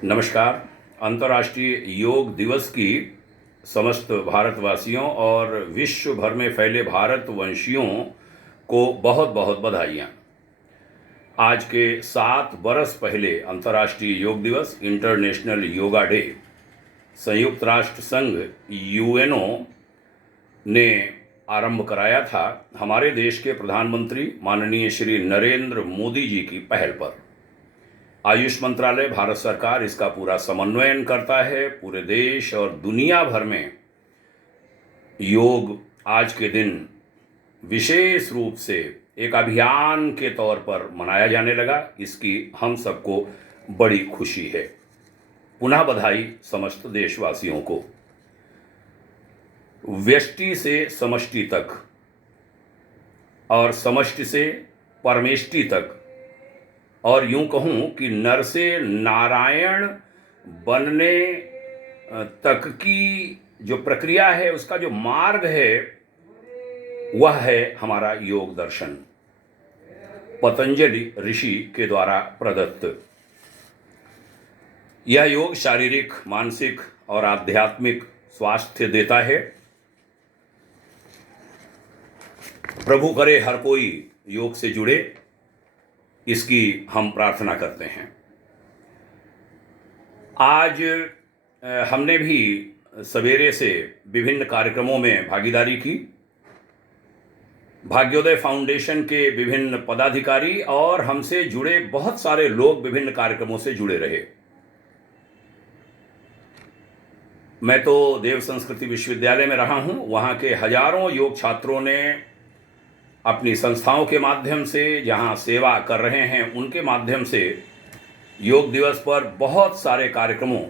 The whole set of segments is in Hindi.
नमस्कार। अंतर्राष्ट्रीय योग दिवस की समस्त भारतवासियों और विश्व भर में फैले भारतवंशियों को बहुत बहुत बधाइयाँ। आज के 7 बरस पहले अंतर्राष्ट्रीय योग दिवस इंटरनेशनल योगा डे संयुक्त राष्ट्र संघ यूएनओ ने आरंभ कराया था हमारे देश के प्रधानमंत्री माननीय श्री नरेंद्र मोदी जी की पहल पर। आयुष मंत्रालय भारत सरकार इसका पूरा समन्वयन करता है। पूरे देश और दुनिया भर में योग आज के दिन विशेष रूप से एक अभियान के तौर पर मनाया जाने लगा। इसकी हम सबको बड़ी खुशी है। पुनः बधाई समस्त देशवासियों को। व्यष्टि से समष्टि तक और समष्टि से परमेष्टि तक, और यूं कहूं कि नर से नारायण बनने तक की जो प्रक्रिया है, उसका जो मार्ग है, वह है हमारा योग दर्शन, पतंजलि ऋषि के द्वारा प्रदत्त। यह योग शारीरिक, मानसिक और आध्यात्मिक स्वास्थ्य देता है। प्रभु करे हर कोई योग से जुड़े, इसकी हम प्रार्थना करते हैं। आज हमने भी सवेरे से विभिन्न कार्यक्रमों में भागीदारी की। भाग्योदय फाउंडेशन के विभिन्न पदाधिकारी और हमसे जुड़े बहुत सारे लोग विभिन्न कार्यक्रमों से जुड़े रहे। मैं तो देव संस्कृति विश्वविद्यालय में रहा हूं। वहां के हजारों योग छात्रों ने अपनी संस्थाओं के माध्यम से, जहां सेवा कर रहे हैं उनके माध्यम से, योग दिवस पर बहुत सारे कार्यक्रमों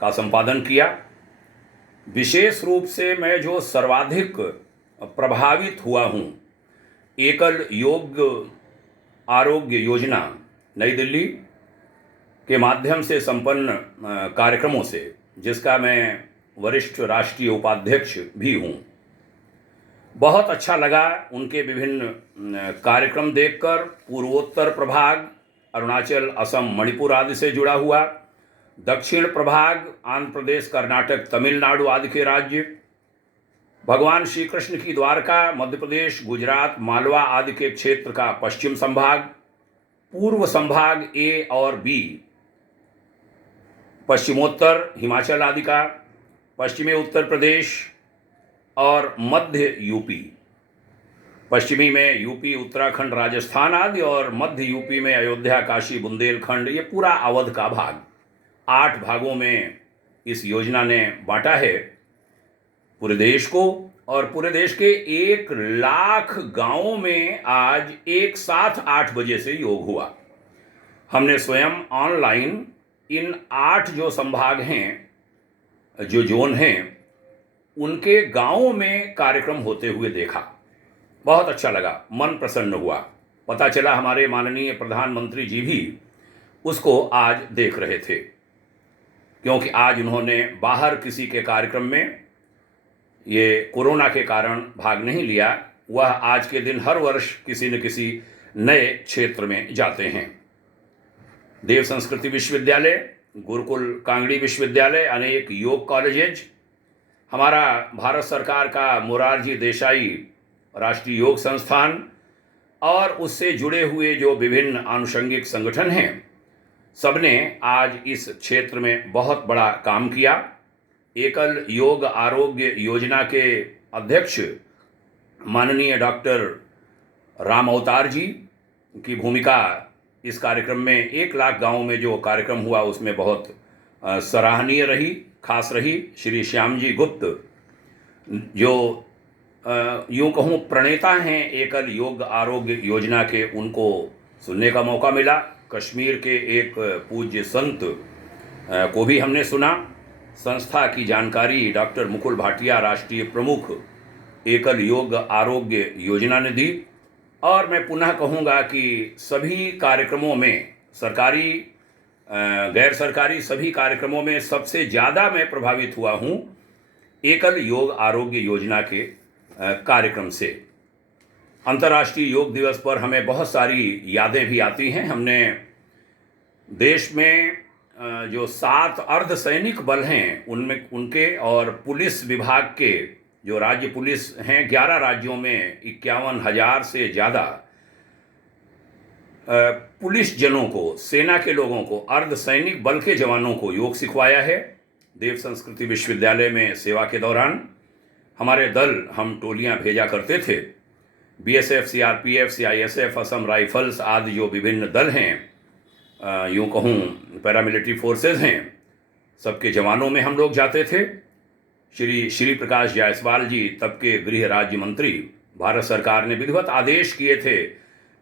का संपादन किया। विशेष रूप से मैं जो सर्वाधिक प्रभावित हुआ हूं, एकल योग आरोग्य योजना नई दिल्ली के माध्यम से संपन्न कार्यक्रमों से, जिसका मैं वरिष्ठ राष्ट्रीय उपाध्यक्ष भी हूं। बहुत अच्छा लगा उनके विभिन्न कार्यक्रम देखकर। पूर्वोत्तर प्रभाग अरुणाचल, असम, मणिपुर आदि से जुड़ा हुआ, दक्षिण प्रभाग आंध्र प्रदेश, कर्नाटक, तमिलनाडु आदि के राज्य, भगवान श्री कृष्ण की द्वारका मध्य प्रदेश, गुजरात, मालवा आदि के क्षेत्र का पश्चिम संभाग, पूर्व संभाग ए और बी, पश्चिमोत्तर हिमाचल आदि का, पश्चिमी उत्तर प्रदेश और मध्य यूपी। पश्चिमी में यूपी, उत्तराखंड, राजस्थान आदि, और मध्य यूपी में अयोध्या, काशी, बुंदेलखंड, ये पूरा अवध का भाग। 8 भागों में इस योजना ने बांटा है पूरे देश को, और पूरे देश के 1 लाख गांवों में आज एक साथ 8 बजे से योग हुआ। हमने स्वयं ऑनलाइन इन 8 जो संभाग हैं, जो जोन हैं, उनके गांवों में कार्यक्रम होते हुए देखा। बहुत अच्छा लगा, मन प्रसन्न हुआ। पता चला हमारे माननीय प्रधानमंत्री जी भी उसको आज देख रहे थे, क्योंकि आज उन्होंने बाहर किसी के कार्यक्रम में, ये कोरोना के कारण, भाग नहीं लिया। वह आज के दिन हर वर्ष किसी न किसी नए क्षेत्र में जाते हैं। देव संस्कृति विश्वविद्यालय, गुरुकुल कांगड़ी विश्वविद्यालय, अनेक योग कॉलेजेज, हमारा भारत सरकार का मोरारजी देसाई राष्ट्रीय योग संस्थान और उससे जुड़े हुए जो विभिन्न आनुषंगिक संगठन हैं, सबने आज इस क्षेत्र में बहुत बड़ा काम किया। एकल योग आरोग्य योजना के अध्यक्ष माननीय डॉक्टर राम अवतार जी की भूमिका इस कार्यक्रम में, 1 लाख गांवों में जो कार्यक्रम हुआ उसमें बहुत सराहनीय रही, खास रही। श्री श्याम जी गुप्त, जो यूं कहूँ प्रणेता हैं एकल योग आरोग्य योजना के, उनको सुनने का मौका मिला। कश्मीर के एक पूज्य संत को भी हमने सुना। संस्था की जानकारी डॉक्टर मुकुल भाटिया, राष्ट्रीय प्रमुख, एकल योग आरोग्य योजना ने दी। और मैं पुनः कहूँगा कि सभी कार्यक्रमों में, सरकारी गैर सरकारी सभी कार्यक्रमों में सबसे ज़्यादा मैं प्रभावित हुआ हूँ एकल योग आरोग्य योजना के कार्यक्रम से। अंतर्राष्ट्रीय योग दिवस पर हमें बहुत सारी यादें भी आती हैं। हमने देश में जो 7 अर्धसैनिक बल हैं उनमें उनके और पुलिस विभाग के जो राज्य पुलिस हैं 11 राज्यों में 51,000 से ज़्यादा पुलिस जनों को, सेना के लोगों को, अर्धसैनिक बल के जवानों को योग सिखवाया है। देव संस्कृति विश्वविद्यालय में सेवा के दौरान हमारे दल, हम टोलियां भेजा करते थे। BSF, CRPF, CISF, Assam rifles आदि जो विभिन्न दल हैं, यूँ कहूँ पैरामिलिट्री फोर्सेस हैं, सबके जवानों में हम लोग जाते थे। श्री प्रकाश जायसवाल जी, तब के गृह राज्य मंत्री, भारत सरकार ने विधिवत आदेश किए थे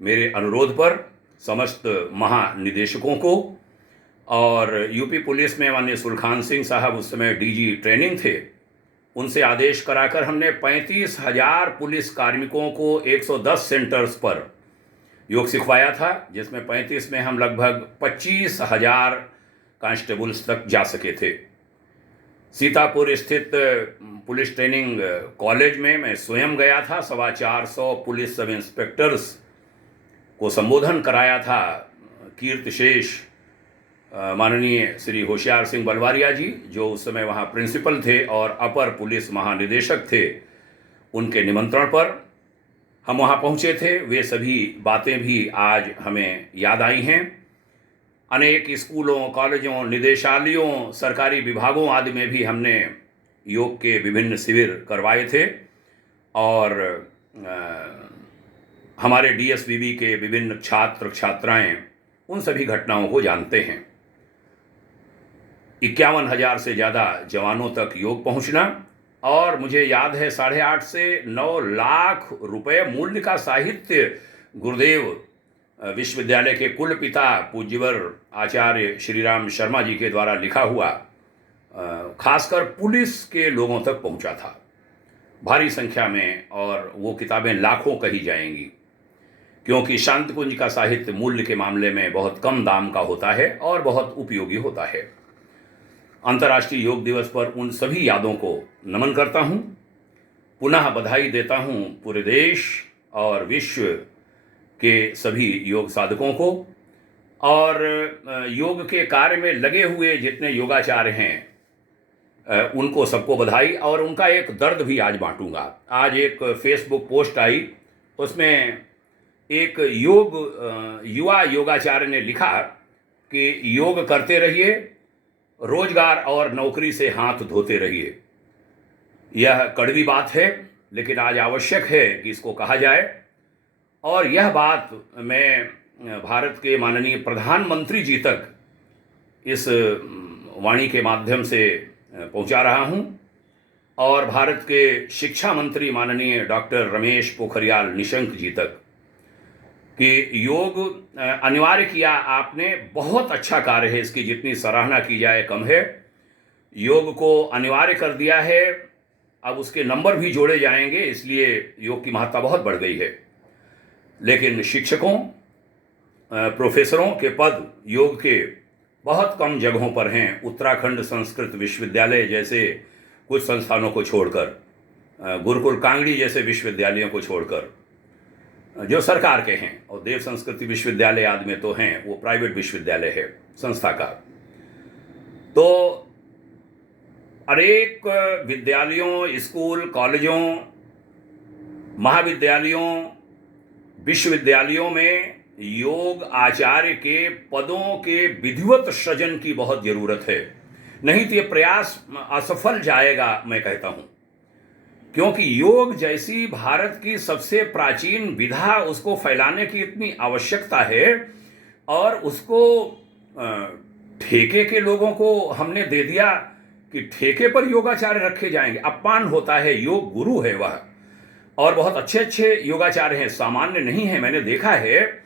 मेरे अनुरोध पर समस्त महानिदेशकों को, और यूपी पुलिस में माननीय सुलखान सिंह साहब उस समय डीजी ट्रेनिंग थे, उनसे आदेश कराकर हमने 35,000 पुलिस कार्मिकों को 110 सेंटर्स पर योग सिखवाया था, जिसमें 35 में हम लगभग 25,000 कांस्टेबल्स तक जा सके थे। सीतापुर स्थित पुलिस ट्रेनिंग कॉलेज में मैं स्वयं गया था। 425 पुलिस सब इंस्पेक्टर्स को संबोधन कराया था। कीर्तिशेष माननीय श्री होशियार सिंह बलवारिया जी, जो उस समय वहाँ प्रिंसिपल थे और अपर पुलिस महानिदेशक थे, उनके निमंत्रण पर हम वहाँ पहुँचे थे। वे सभी बातें भी आज हमें याद आई हैं। अनेक स्कूलों, कॉलेजों, निदेशालयों, सरकारी विभागों आदि में भी हमने योग के विभिन्न शिविर करवाए थे, और हमारे डीएसवीबी के विभिन्न छात्र छात्राएं उन सभी घटनाओं को जानते हैं। 51,000 से ज़्यादा जवानों तक योग पहुंचना, और मुझे याद है 8.5 से 9 लाख रुपए मूल्य का साहित्य गुरुदेव विश्वविद्यालय के कुल पिता पूज्यवर आचार्य श्रीराम शर्मा जी के द्वारा लिखा हुआ खासकर पुलिस के लोगों तक पहुंचा था भारी संख्या में, और वो किताबें लाखों कही जाएंगी, क्योंकि शांति कुंज का साहित्य मूल्य के मामले में बहुत कम दाम का होता है और बहुत उपयोगी होता है। अंतर्राष्ट्रीय योग दिवस पर उन सभी यादों को नमन करता हूँ। पुनः बधाई देता हूँ पूरे देश और विश्व के सभी योग साधकों को, और योग के कार्य में लगे हुए जितने योगाचार्य हैं उनको सबको बधाई, और उनका एक दर्द भी आज बांटूंगा। आज एक फेसबुक पोस्ट आई, उसमें एक युवा योगाचार्य ने लिखा कि योग करते रहिए, रोजगार और नौकरी से हाथ धोते रहिए। यह कड़वी बात है, लेकिन आज आवश्यक है कि इसको कहा जाए, और यह बात मैं भारत के माननीय प्रधानमंत्री जी तक इस वाणी के माध्यम से पहुंचा रहा हूं, और भारत के शिक्षा मंत्री माननीय डॉक्टर रमेश पोखरियाल निशंक जी तक, कि योग अनिवार्य किया आपने, बहुत अच्छा कार्य है, इसकी जितनी सराहना की जाए कम है। योग को अनिवार्य कर दिया है, अब उसके नंबर भी जोड़े जाएंगे, इसलिए योग की महत्ता बहुत बढ़ गई है। लेकिन शिक्षकों, प्रोफेसरों के पद योग के बहुत कम जगहों पर हैं। उत्तराखंड संस्कृत विश्वविद्यालय जैसे कुछ संस्थानों को छोड़कर, गुरुकुल कांगड़ी जैसे विश्वविद्यालयों को छोड़कर, जो सरकार के हैं, और देव संस्कृति विश्वविद्यालय आदि में तो हैं, वो प्राइवेट विश्वविद्यालय है संस्था का। तो अनेक विद्यालयों, स्कूल, कॉलेजों, महाविद्यालयों, विश्वविद्यालयों में योग आचार्य के पदों के विधिवत सृजन की बहुत जरूरत है, नहीं तो ये प्रयास असफल जाएगा, मैं कहता हूं। क्योंकि योग जैसी भारत की सबसे प्राचीन विधा, उसको फैलाने की इतनी आवश्यकता है, और उसको ठेके के लोगों को हमने दे दिया कि ठेके पर योगाचार्य रखे जाएंगे। अपमान होता है। योग गुरु है वह, और बहुत अच्छे अच्छे योगाचार्य हैं, सामान्य नहीं है। मैंने देखा है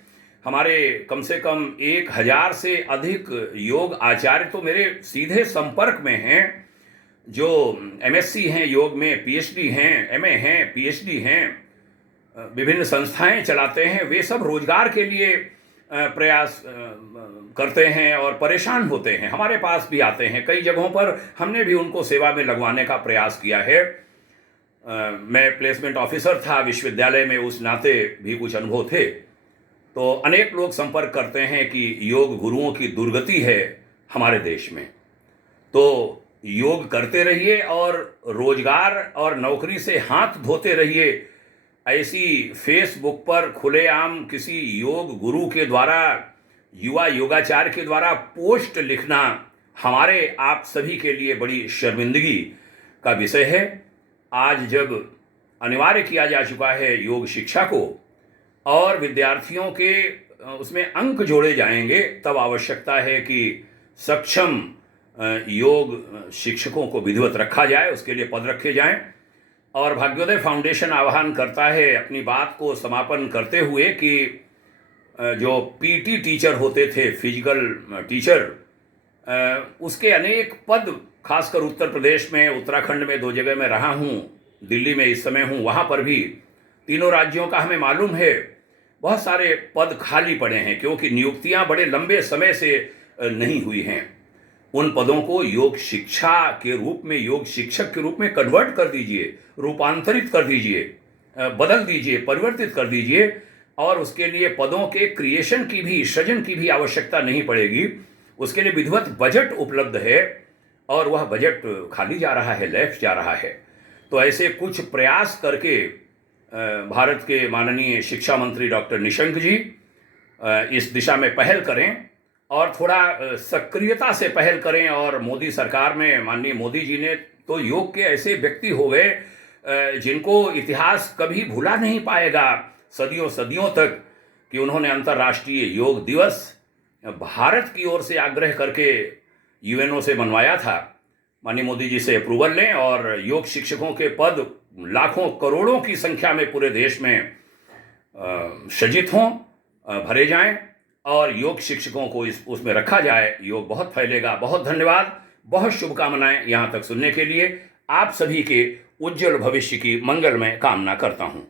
हमारे कम से कम 1,000 से अधिक योग आचार्य तो मेरे सीधे संपर्क में हैं, जो एमएससी हैं योग में, पीएचडी हैं, एमए हैं, पीएचडी हैं, विभिन्न संस्थाएं चलाते हैं। वे सब रोजगार के लिए प्रयास करते हैं और परेशान होते हैं, हमारे पास भी आते हैं। कई जगहों पर हमने भी उनको सेवा में लगवाने का प्रयास किया है। मैं प्लेसमेंट ऑफिसर था विश्वविद्यालय में, उस नाते भी कुछ अनुभव थे। तो अनेक लोग संपर्क करते हैं कि योग गुरुओं की दुर्गति है, हमारे देश में। तो योग करते रहिए और रोजगार और नौकरी से हाथ धोते रहिए। ऐसी फेसबुक पर खुलेआम किसी योग गुरु के द्वारा, युवा योगाचार के द्वारा पोस्ट लिखना हमारे आप सभी के लिए बड़ी शर्मिंदगी का विषय है। आज जब अनिवार्य किया जा चुका है योग शिक्षा को और विद्यार्थियों के उसमें अंक जोड़े जाएंगे, तब आवश्यकता है कि सक्षम योग शिक्षकों को विधिवत रखा जाए, उसके लिए पद रखे जाएं। और भाग्योदय फाउंडेशन आह्वान करता है अपनी बात को समापन करते हुए कि जो पीटी टीचर होते थे, फिजिकल टीचर, उसके अनेक पद, खासकर उत्तर प्रदेश में, उत्तराखंड में 2 जगह में रहा हूँ, दिल्ली में इस समय हूँ, वहाँ पर भी तीनों राज्यों का हमें मालूम है बहुत सारे पद खाली पड़े हैं, क्योंकि नियुक्तियाँ बड़े लंबे समय से नहीं हुई हैं। उन पदों को योग शिक्षा के रूप में, योग शिक्षक के रूप में कन्वर्ट कर दीजिए, रूपांतरित कर दीजिए, बदल दीजिए, परिवर्तित कर दीजिए। और उसके लिए पदों के क्रिएशन की भी, सृजन की भी आवश्यकता नहीं पड़ेगी। उसके लिए विधिवत बजट उपलब्ध है और वह बजट खाली जा रहा है, लैप्स जा रहा है। तो ऐसे कुछ प्रयास करके भारत के माननीय शिक्षा मंत्री डॉक्टर निशंक जी इस दिशा में पहल करें और थोड़ा सक्रियता से पहल करें। और मोदी सरकार में माननीय मोदी जी ने तो योग के ऐसे व्यक्ति हो गए जिनको इतिहास कभी भुला नहीं पाएगा सदियों सदियों तक, कि उन्होंने अंतर्राष्ट्रीय योग दिवस भारत की ओर से आग्रह करके यूएनओ से बनवाया था। माननीय मोदी जी से अप्रूवल लें और योग शिक्षकों के पद लाखों करोड़ों की संख्या में पूरे देश में सृजित हों, भरे जाएं और योग शिक्षकों को उसमें रखा जाए। योग बहुत फैलेगा। बहुत धन्यवाद, बहुत शुभकामनाएं यहाँ तक सुनने के लिए। आप सभी के उज्जवल भविष्य की मंगलमय कामना करता हूँ।